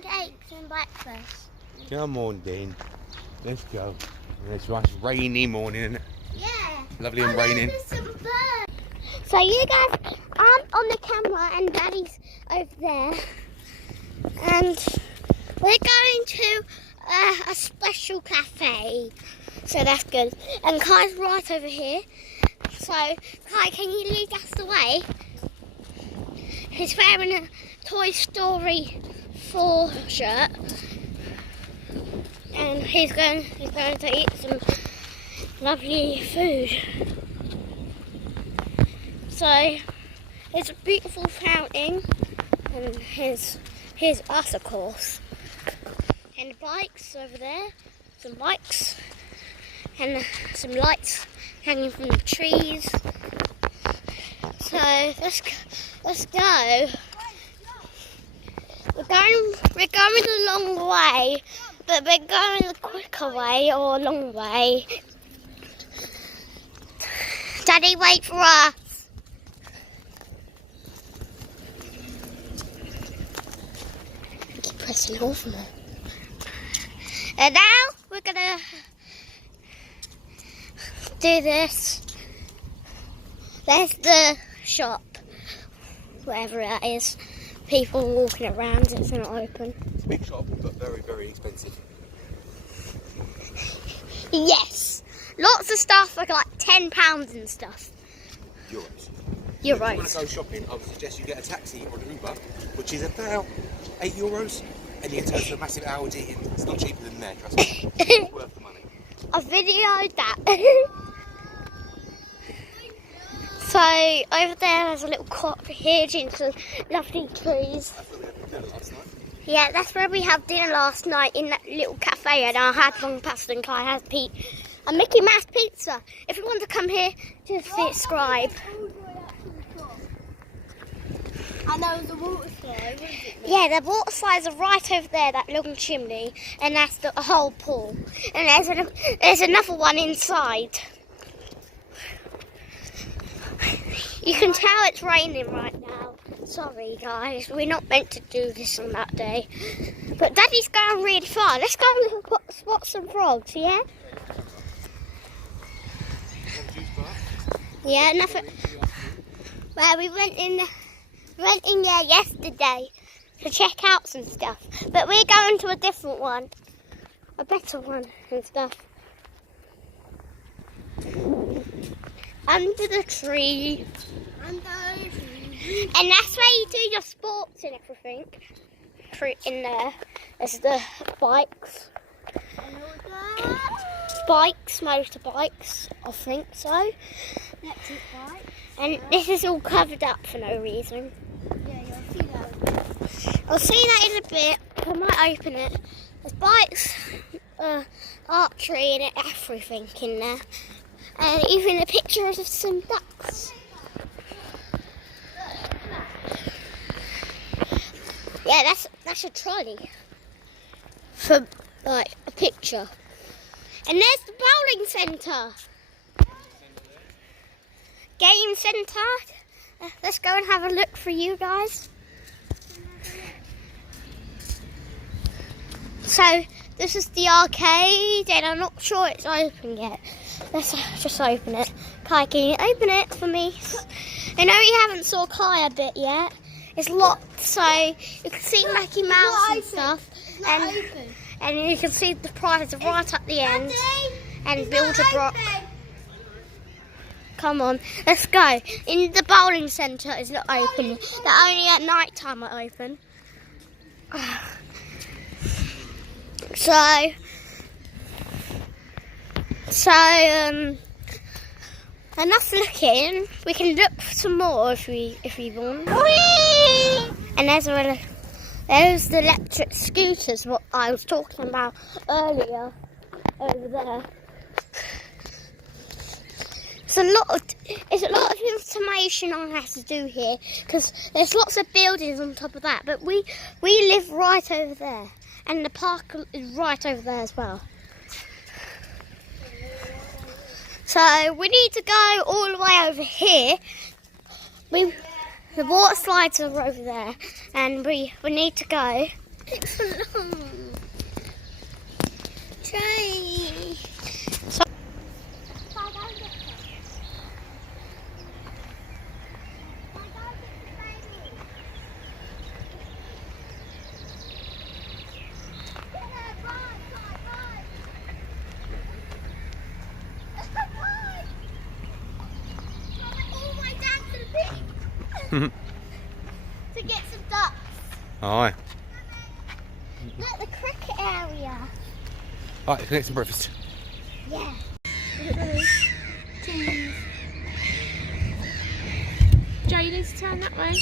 pancakes and breakfast. Come on, Dean. Let's go. It's a nice rainy morning, isn't it? Yeah. Lovely and raining. So you guys aren't on the camera and Daddy's over there. And we're going to a special cafe. So that's good. And Kai's right over here. So Kai, can you lead us the way? He's wearing a Toy Story 4 shirt. And he's going to eat some lovely food. So it's a beautiful fountain, and here's us, of course. And the bikes over there, some bikes, and some lights hanging from the trees. So let's go. We're going the long way, but we're going the quicker way or long way. Daddy, wait for us. Keep pressing hold for more. And now we're gonna do this. There's the shop, whatever it is. People walking around, it's not open. It's a big shop, but very, very expensive. Yes, lots of stuff like £10 and stuff. Euros. Euros. If you want to go shopping, I would suggest you get a taxi or an Uber, which is about €8, and you get to go to a massive Audi, and it's not cheaper than there, trust me. It's worth the money. I videoed that. So over there's a little cottage and some lovely trees. That's where we had dinner last night. Yeah, that's where we had dinner last night, in that little cafe, and I had long pasta and Kai has a Mickey Mouse pizza. If you want to come here, just subscribe. And there was a water slide, wasn't it? Yeah, the water slides are right over there, that long chimney, and that's the whole pool. And there's another one inside. You can tell it's raining right now. Sorry guys, we're not meant to do this on that day. But Daddy's going really far. Let's go and spot some frogs, yeah? Yeah, nothing. Well, we went in there yesterday to check out some stuff. But we're going to a different one. A better one and stuff. Under the tree. And that's where you do your sports and everything. In there. There's the bikes. Motorbikes, I think so. Electric bike. And this is all covered up for no reason. Yeah, you'll see that. I'll see that in a bit. I might open it. There's bikes, archery and everything in there. And even a picture of some ducks. Yeah, that's a trolley for like a picture. And there's the bowling centre. Game centre. Let's go and have a look for you guys. So this is the arcade, and I'm not sure it's open yet. Let's just open it. Kai, can you open it for me? I know you haven't saw Kai a bit yet. It's locked, so you can see Mickey Mouse and stuff. And you can see the prize right at the end. And build a block. Come on, let's go. In the bowling centre is not open. They're only at night time are open. So enough looking. We can look for some more if we want. Whee! And there's the electric scooters, what I was talking about earlier, over there. It's a lot of information I have to do here, because there's lots of buildings on top of that. But we live right over there, and the park is right over there as well. So we need to go all the way over here. The water slides are over there, and we need to go It's so long. Try. To get some ducks. Aye. Look, the cricket area. Alright, let's get some breakfast. Yeah. Look at those trees. Joe, you need to turn that way.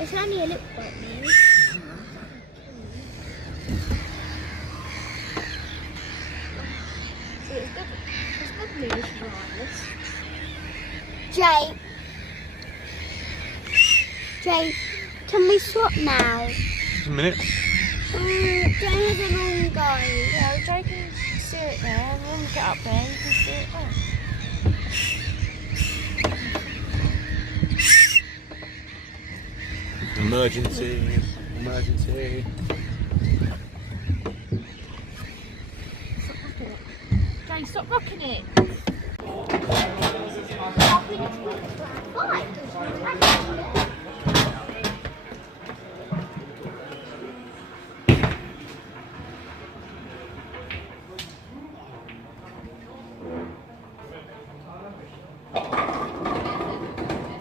It's only a little bit now. Jay, can we swap now? Just a minute. Jay has a long go. Yeah, Joe can see it there, and when we get up there, you can see it there. Emergency. Emergency. Joe, stop rocking it.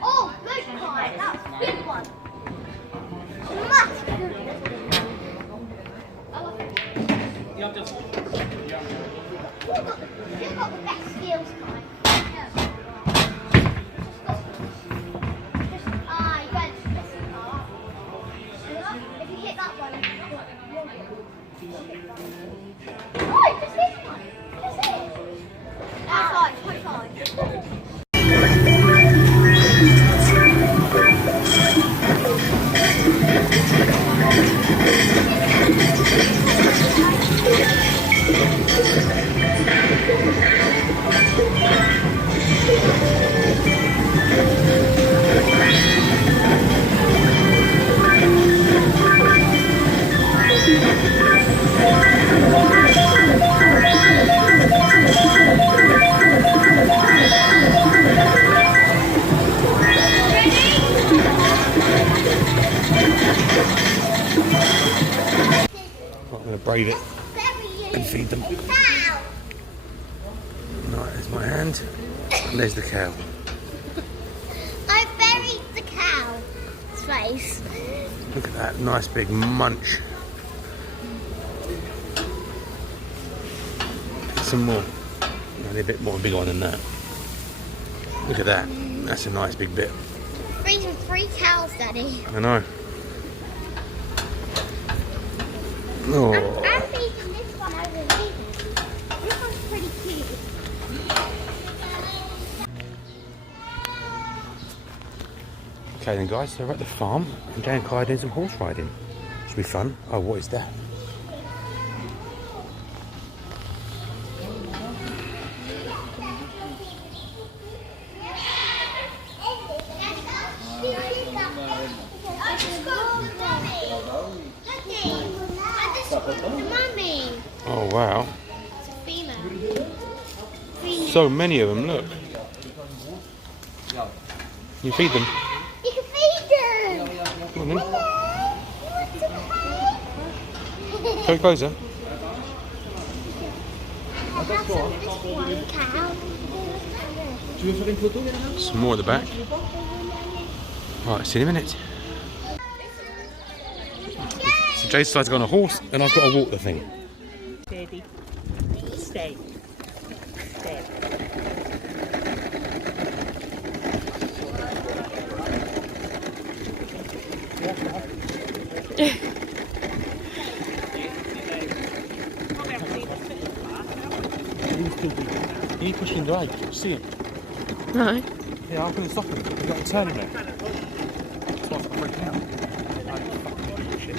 Oh, good one. That's a big one. Much bigger. You've got the best skills, Kai. If you hit that one, oh, just this one. Just it. High five, high five. I'm going to braid it and feed them. Cow. Right, there's my hand. And there's the cow. I buried the cow's face. Look at that nice big munch. Some more. Only a bit more big one than that. Look at that. That's a nice big bit. Raising 3 cows, Daddy. I know. Oh. I'm feeding this one over here. This one's pretty cute. Okay then guys, so we're at the farm and Jay and Kai are doing some horse riding. Should be fun. Oh, what is that? Mummy. Oh wow. It's a female. So many of them, look. You feed them. You can feed them. Come on then. Hello. Go closer. Some more at the back. Right, see you in a minute. So Jay decides to go on a horse and I've got to walk the thing. Steady. Stay. Stay. He's pushing the right, see him? No. Yeah, I'm going to stop him. He's got to turn him there. That's why I'm freaking out. Shit.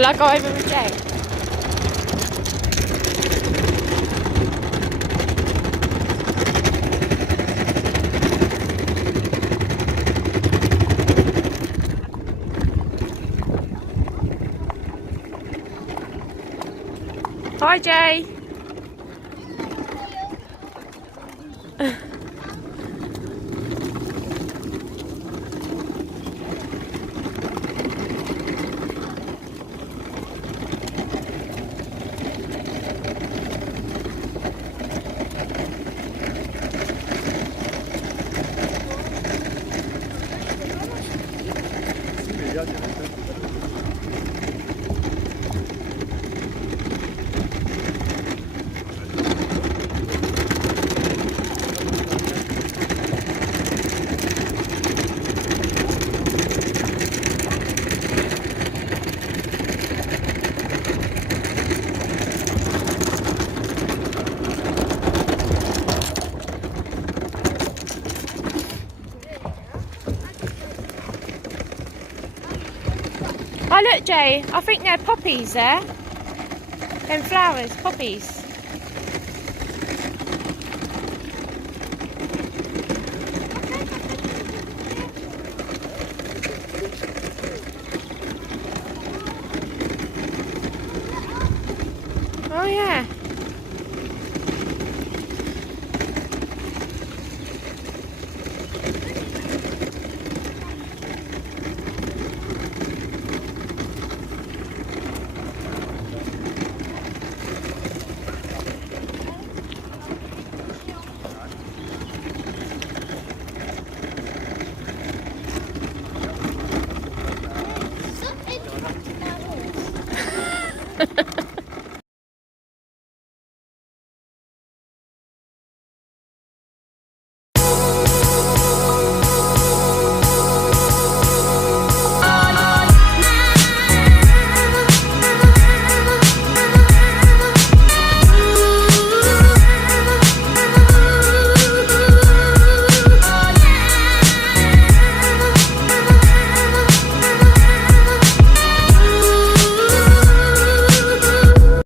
Shall I go over with Jay? Hi, Jay. Oh look, Jay, I think they're poppies there. Them flowers, poppies. Oh yeah. Something.